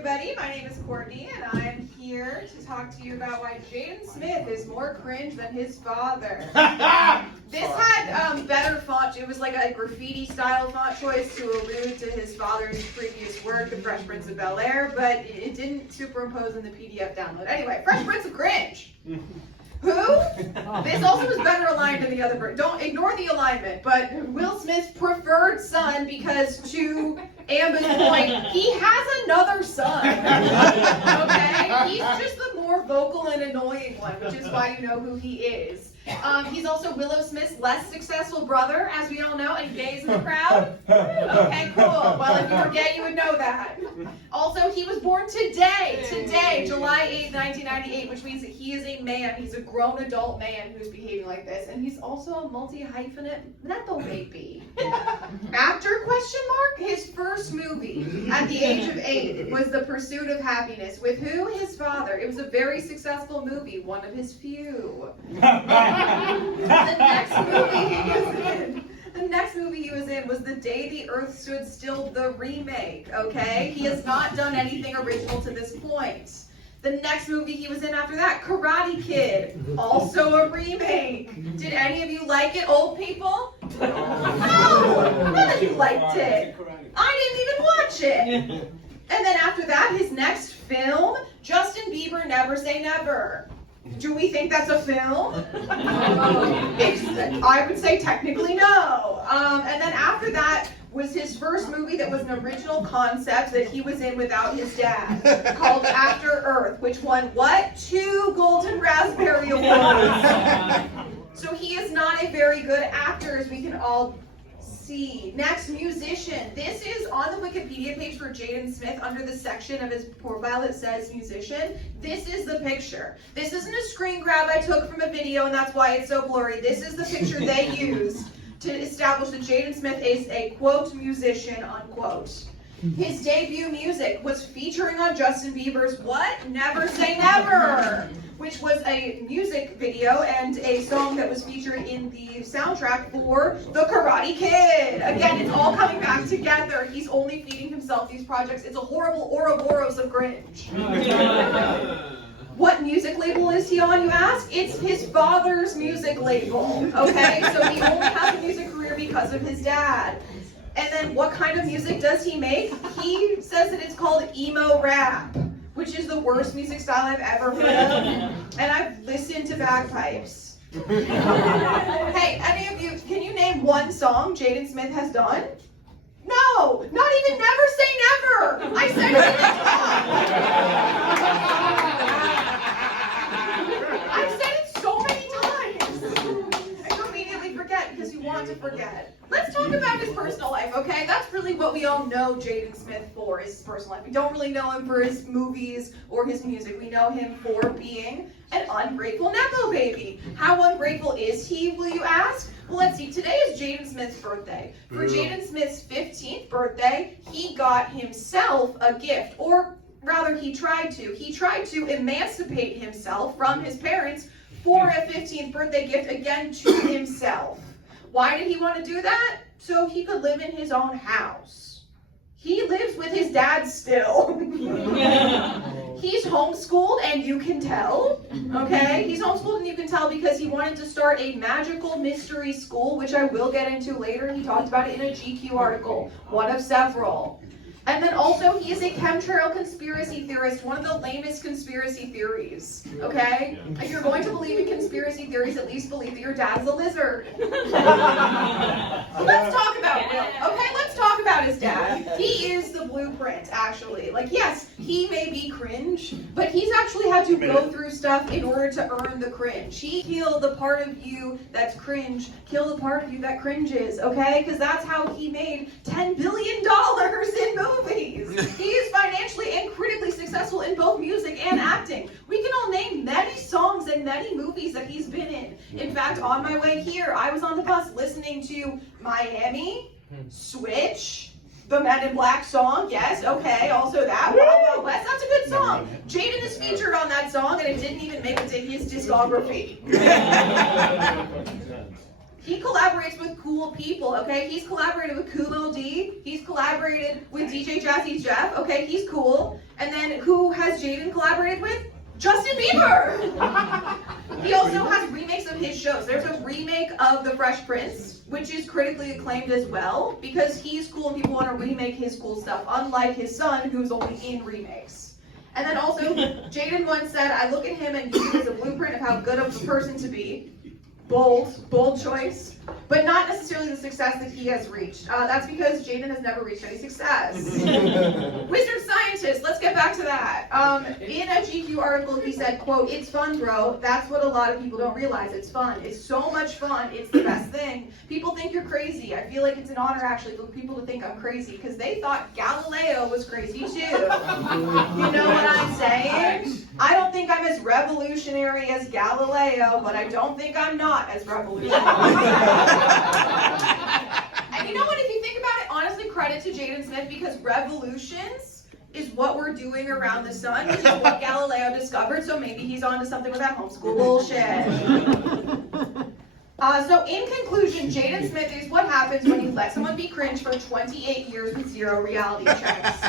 everybody. My name is Courtney, and I'm here to talk to you about why Jaden Smith is more cringe than his father. This had better font. It was like a graffiti-style font choice to allude to his father's previous work, The Fresh Prince of Bel-Air, but it didn't superimpose in the PDF download. Anyway, Fresh Prince of Cringe. Who? This also was better aligned than the other version. Don't ignore the alignment, but Will Smith's preferred son, because to Amber's point, he has another son. Okay? He's just the more vocal and annoying one, which is why you know who he is. He's also Willow Smith's less successful brother, as we all know, and gays in the crowd. Okay, cool. Well, if you were gay, you would know that. Also, he was born today, July 8th, 1998, which means that he is a man. He's a grown adult man who's behaving like this, and he's also a multi-hyphenate nepo baby. Actor, question mark? His first movie at the age of 8 was The Pursuit of Happiness. With who? His father. It was a very successful movie, one of his few. The next movie he was in was The Day the Earth Stood Still, the remake, okay? He has not done anything original to this point. The next movie he was in after that, Karate Kid, also a remake. Did any of you like it, old people? No, none of you liked it. I didn't even watch it. And then after that, his next film, Justin Bieber, Never Say Never. Do we think that's a film? I would say technically no. And then after that was his first movie that was an original concept that he was in without his dad, called After Earth, which won what? 2 Golden Raspberry Awards. So he is not a very good actor, as we can all see. Next, musician. This is on the Wikipedia page for Jaden Smith under the section of his profile that says musician. This is the picture. This isn't a screen grab I took from a video and that's why it's so blurry. This is the picture they used to establish that Jaden Smith is a, quote, musician, unquote. His debut music was featuring on Justin Bieber's what? Never Say Never, which was a music video and a song that was featured in the soundtrack for The Karate Kid. Again, it's all coming back together. He's only feeding himself these projects. It's a horrible Ouroboros of cringe. What music label is he on, you ask? It's his father's music label, okay? So he only has a music career because of his dad. And then what kind of music does he make? He says that it's called emo rap, which is the worst music style I've ever heard of. And I've listened to bagpipes. Hey, any of you, can you name one song Jaden Smith has done? No, not even Never Say Never. I said it in the talk. I've said it so many times. And you immediately forget because you want to forget. Let's talk about his personal life, okay? That's really what we all know Jaden Smith for, is his personal life. We don't really know him for his movies or his music. We know him for being an ungrateful nepo baby. How ungrateful is he, will you ask? Well, let's see. Today is Jaden Smith's birthday. For Jaden Smith's 15th birthday, he got himself a gift, or rather he tried to. He tried to emancipate himself from his parents for a 15th birthday gift, again, to himself. Why did he want to do that? So he could live in his own house. He lives with his dad still. He's homeschooled, and you can tell, okay? He's homeschooled, and you can tell because he wanted to start a magical mystery school, which I will get into later. He talked about it in a GQ article, one of several. And then also, he is a chemtrail conspiracy theorist, one of the lamest conspiracy theories, okay? If you're going to believe in conspiracy theories, at least believe that your dad's a lizard. Let's talk about Will, okay? Let's talk about his dad. He is the blueprint, actually. Like, yes, he may be cringe, but he's actually had to go through stuff in order to earn the cringe. He killed the part of you that's cringe, kill the part of you that cringes, okay? Because that's how he made $10 billion in movies. He is financially and critically successful in both music and acting. We can all name many songs and many movies that he's been in. In fact, on my way here, I was on the bus listening to Miami, Switch, the Men in Black song, yes, okay, also that, Wild Wild West, that's a good song. Jaden is featured on that song, and it didn't even make it to his discography. He collaborates with cool people, okay? He's collaborated with Kool D. He's collaborated with DJ Jazzy Jeff, okay? He's cool. And then who has Jaden collaborated with? Justin Bieber! He also has remakes of his shows. There's a remake of The Fresh Prince, which is critically acclaimed as well, because he's cool and people want to remake his cool stuff, unlike his son, who's only in remakes. And then also, Jaden once said, I look at him and use him as a blueprint of how good of a person to be. Bold choice, but not necessarily the success that he has reached. That's because Jaden has never reached any success. Wizard scientist, let's get back to that. In a GQ article, he said, quote, it's fun, bro. That's what a lot of people don't realize. It's fun. It's so much fun. It's the best thing. People think you're crazy. I feel like it's an honor, actually, for people to think I'm crazy, because they thought Galileo was crazy, too. You know what I'm saying? I don't think I'm as revolutionary as Galileo, but I don't think I'm not as revolutionary. And you know what, if you think about it, honestly, credit to Jaden Smith, because revolutions is what we're doing around the sun, which is what Galileo discovered, so maybe he's onto something with that homeschool bullshit. So in conclusion, Jaden Smith is what happens when you let someone be cringe for 28 years with 0 reality checks.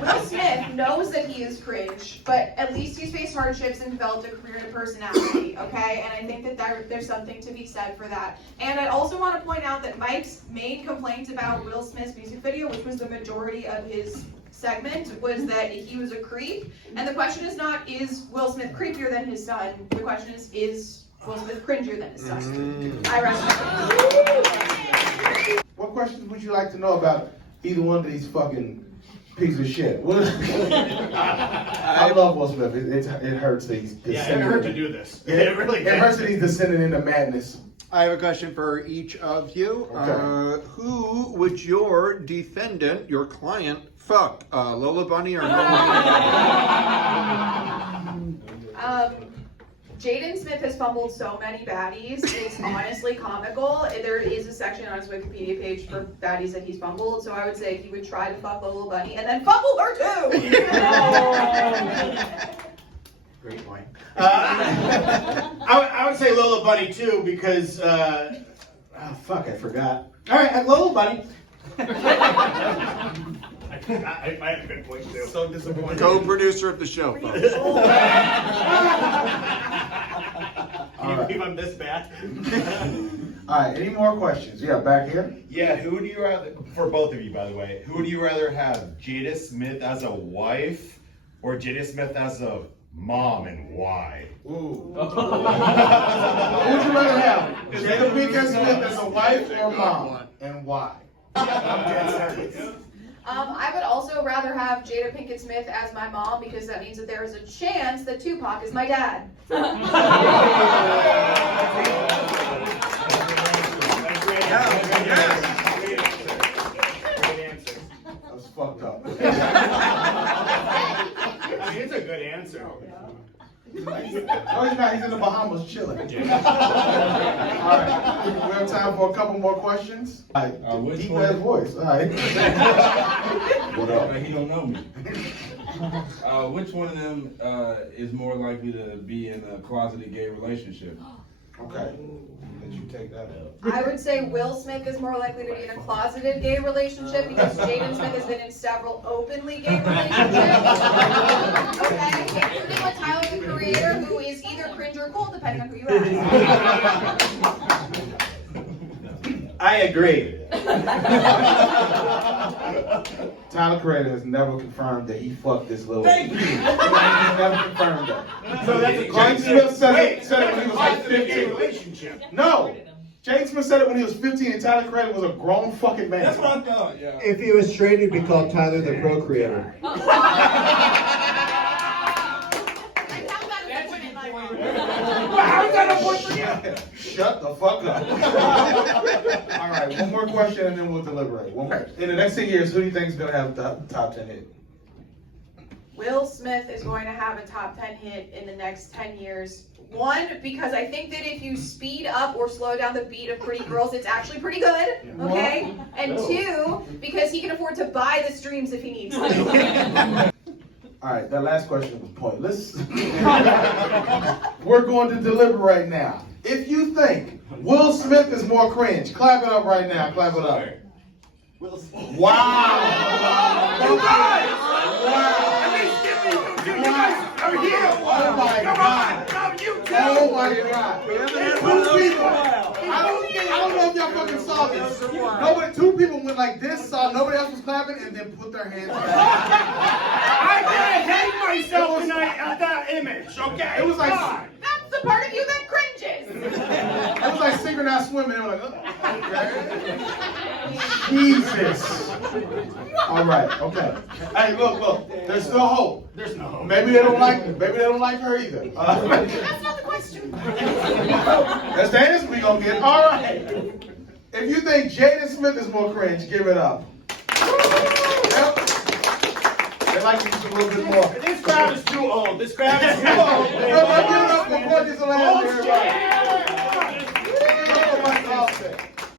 Will Smith knows that he is cringe, but at least he's faced hardships and developed a career and a personality, okay? And I think that there's something to be said for that. And I also want to point out that Mike's main complaint about Will Smith's music video, which was the majority of his segment, was that he was a creep. And the question is not, is Will Smith creepier than his son? The question is Will Smith cringier than his son? I rest my case. What questions would you like to know about either one of these fucking pieces of shit? I love Will Smith. It hurts that he's descending. Yeah, it hurt to do this. It really It hurts that he's descending into madness. I have a question for each of you. Okay. Who would your defendant, your client, fuck? Lola Bunny or no? Jaden Smith has fumbled so many baddies, it's honestly comical. There is a section on his Wikipedia page for baddies that he's fumbled, so I would say he would try to fuck Lola Bunny and then fumble her too! Great point. I would say Lola Bunny too, because, oh fuck, I forgot. Alright, Lola Bunny. I have a good point too. So disappointed. Co-producer of the show, folks. Can you believe I'm this bad? Alright, any more questions? Yeah, back here. Yeah, who would you rather, for both of you by the way, who would you rather have, Jada Smith as a wife or Jada Smith as a mom, and why? Ooh. Who would you rather have? Jada Pinkett Smith as a wife or mom? And why? I would also rather have Jada Pinkett Smith as my mom, because that means that there is a chance that Tupac is my dad. That's fucked up. I mean, it's a good answer. No, he's not. He's in the Bahamas chilling. All right. We have time for a couple more questions. All right. Deep ass voice. All right. What up? He don't know me. Which one of them is more likely to be in a closeted gay relationship? Okay. Did you take that up? I would say Will Smith is more likely to be in a closeted gay relationship, because Jaden Smith has been in several openly gay relationships. Okay? Including with Tyler, the Creator, who is either cringe or cool, depending on who you ask. I agree. Tyler Creator has never confirmed that he fucked this little. Thank you. He's never confirmed that. So that's a Jaden Smith said it when he was like gay 15. relationship. No. Jaden Smith said it when he was 15 and Tyler Creator was a grown fucking man. That's what I thought, yeah. If he was straight, he'd be called Tyler the Procreator. How is that a point for you? Shut the fuck up. All right, one more question and then we'll deliberate. In the next 10 years, who do you think is going to have the top 10 hit? Will Smith is going to have a top 10 hit in the next 10 years. One, because I think that if you speed up or slow down the beat of Pretty Girls, it's actually pretty good, okay? And two, because he can afford to buy the streams if he needs to. All right, that last question was pointless. We're going to deliberate now. If you think Will Smith is more cringe. Clap it up right now. Clap it up. Wow. You guys! Wow. At least give me you guys are here! Oh my Come God. on! No, you too! Oh my God. Two people. I don't know if y'all fucking saw this. Nobody, two people went like this, saw nobody else was clapping, and then put their hands down. I'm gonna hang myself tonight at that image, okay? It was like, That's the part of you that cringes. it was like synchronized swimming. They were like, okay. Jesus. All right, okay. Hey, look, there's still hope. There's no hope. Maybe they don't like her either. That's not the question. That's the answer we gonna get. All right. If you think Jaden Smith is more cringe, give it up. Yep. They like to use a little bit more. This crowd is too old. This crowd is too old. Everybody give it up for Courtney Zelazny, Bullshit. everybody. Give it up for Mike Offset.